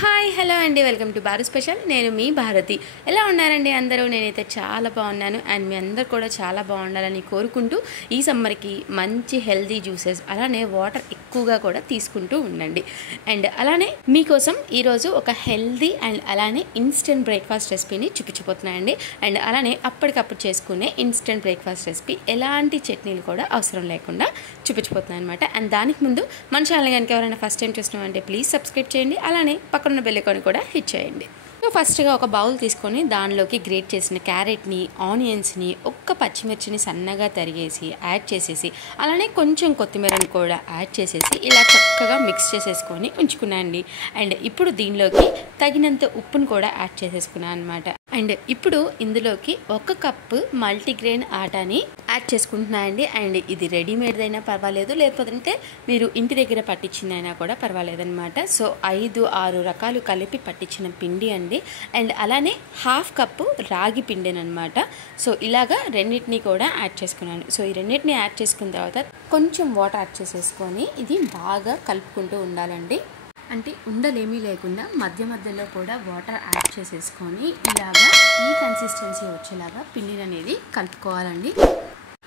Hi hello అండి, welcome to Bharat special. నేను మీ భారతి. ఎలా ఉన్నారండి అందరూ? నేనైతే చాలా బాగున్నాను అండ్ మీ అందరు కూడా చాలా బాగుండాలని కోరుకుంటూ ఈ సమ్మర్కి మంచి హెల్దీ జ్యూసెస్ అలానే వాటర్ ఎక్కువగా కూడా తీసుకుంటూ ఉండండి. అండ్ అలానే మీకోసం ఈరోజు ఒక హెల్దీ అండ్ అలానే ఇన్స్టెంట్ బ్రేక్ఫాస్ట్ రెసిపీని చూపించబోతున్నానండి. అండ్ అలానే అప్పటికప్పుడు చేసుకునే ఇన్స్టెంట్ బ్రేక్ఫాస్ట్ రెసిపీ ఎలాంటి చట్నీలు కూడా అవసరం లేకుండా చూపించబోతున్నాను అనమాట. అండ్ దానికి ముందు మన ఛానల్ కనుక ఎవరైనా ఫస్ట్ టైం చూస్తున్నామంటే ప్లీజ్ సబ్స్క్రైబ్ చేయండి. అలానే పక్కన బెల్ ఐకాన్ కూడా హిట్ చేయండి. సో ఫస్ట్గా ఒక బౌల్ తీసుకొని దానిలోకి గ్రేట్ చేసిన క్యారెట్ని, ఆనియన్స్ని, ఒక్క పచ్చిమిర్చిని సన్నగా తరిగేసి యాడ్ చేసేసి అలానే కొంచెం కొత్తిమీరని కూడా యాడ్ చేసేసి ఇలా చక్కగా మిక్స్ చేసేసుకొని ఉంచుకున్నానండి. అండ్ ఇప్పుడు దీనిలోకి తగినంత ఉప్పును కూడా యాడ్ చేసేసుకున్నాను అనమాట. అండ్ ఇప్పుడు ఇందులోకి 1 కప్పు మల్టీగ్రెయిన్ ఆటాని యాడ్ చేసుకుంటున్నాను అండి. అండ్ ఇది రెడీమేడ్ అయినా పర్వాలేదు, లేకపోతే మీరు ఇంటి దగ్గర పట్టించిందైనా కూడా పర్వాలేదన్నమాట. సో 5-6 రకాలు కలిపి పట్టించిన పిండి అండి. అండ్ అలానే 1/2 కప్పు రాగి పిండినమాట. సో ఇలాగా రెండింటిని కూడా యాడ్ చేసుకున్నాను. సో ఈ రెండింటిని యాడ్ చేసుకున్న తర్వాత కొంచెం వాటర్ యాడ్ చేసేసుకొని ఇది బాగా కలుపుకుంటూ ఉండాలండి. అంటే ఉండలేమీ లేకుండా మధ్య మధ్యలో కూడా వాటర్ యాడ్ చేసేసుకొని ఇలాగా ఈ కన్సిస్టెన్సీ వచ్చేలాగా పిండిని అనేది కలుపుకోవాలండి.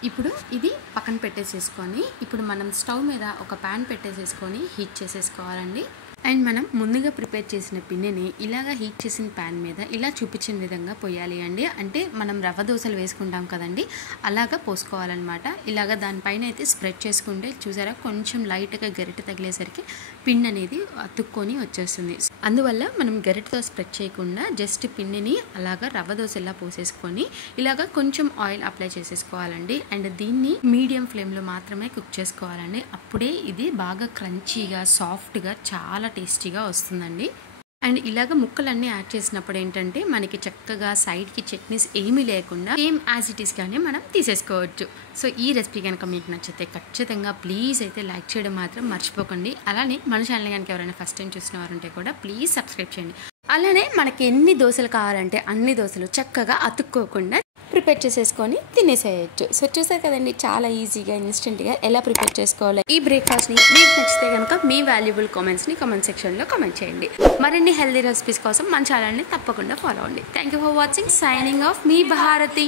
ఇప్పుడు ఇది పక్కన పెట్టేసేసుకొని ఇప్పుడు మనం స్టవ్ మీద ఒక ప్యాన్ పెట్టేసేసుకొని హీట్ చేసేసుకోవాలండి. అండ్ మనం ముందుగా ప్రిపేర్ చేసిన పిండిని ఇలాగా హీట్ చేసిన ప్యాన్ మీద ఇలా చూపించిన విధంగా పోయాలి అండి. అంటే మనం రవ్వ దోశలు వేసుకుంటాం కదండి, అలాగా పోసుకోవాలన్నమాట. ఇలాగా దానిపైన అయితే స్ప్రెడ్ చేసుకుంటే చూసారా కొంచెం లైట్గా గరిటె తగిలేసరికి పిండి అనేది అతుక్కొని వచ్చేస్తుంది. అందువల్ల మనం గరిటెతో స్ప్రెడ్ చేయకుండా జస్ట్ పిండిని అలాగా రవ్వ దోశ ఇలా పోసేసుకొని ఇలాగా కొంచెం ఆయిల్ అప్లై చేసేసుకోవాలండి. అండ్ దీన్ని మీడియం ఫ్లేమ్లో మాత్రమే కుక్ చేసుకోవాలండి. అప్పుడే ఇది బాగా క్రంచీగా సాఫ్ట్గా చాలా టేస్టీగా వస్తుందండి. అండ్ ఇలాగ ముక్కలన్నీ యాడ్ చేసినప్పుడు ఏంటంటే మనకి చక్కగా సైడ్కి చట్నీస్ ఏమీ లేకుండా సేమ్ యాజ్ ఇట్ ఈస్గానే మనం తీసేసుకోవచ్చు. సో ఈ రెసిపీ కనుక మీకు నచ్చితే ఖచ్చితంగా ప్లీజ్ అయితే లైక్ చేయడం మాత్రం మర్చిపోకండి. అలానే మన ఛానల్ కనుక ఎవరైనా ఫస్ట్ టైం చూసినవారంటే కూడా ప్లీజ్ సబ్స్క్రైబ్ చేయండి. అలానే మనకి ఎన్ని దోశలు కావాలంటే అన్ని దోశలు చక్కగా అతుక్కోకుండా ప్రిపేర్ చేసేసుకొని తినేసేయచ్చు. సో చూసారు కదండి, చాలా ఈజీగా ఇన్స్టెంట్గా ఎలా ప్రిపేర్ చేసుకోవాలి. ఈ బ్రేక్ఫాస్ట్ని మీకు నచ్చితే కనుక మీ వాల్యుబుల్ కామెంట్స్ని కామెంట్ సెక్షన్లో కామెంట్ చేయండి. మరిన్ని హెల్దీ రెసిపీస్ కోసం మన ఛానల్ని తప్పకుండా ఫాలో అవ్వండి. Thank you for watching. Signing off మీ భారతి.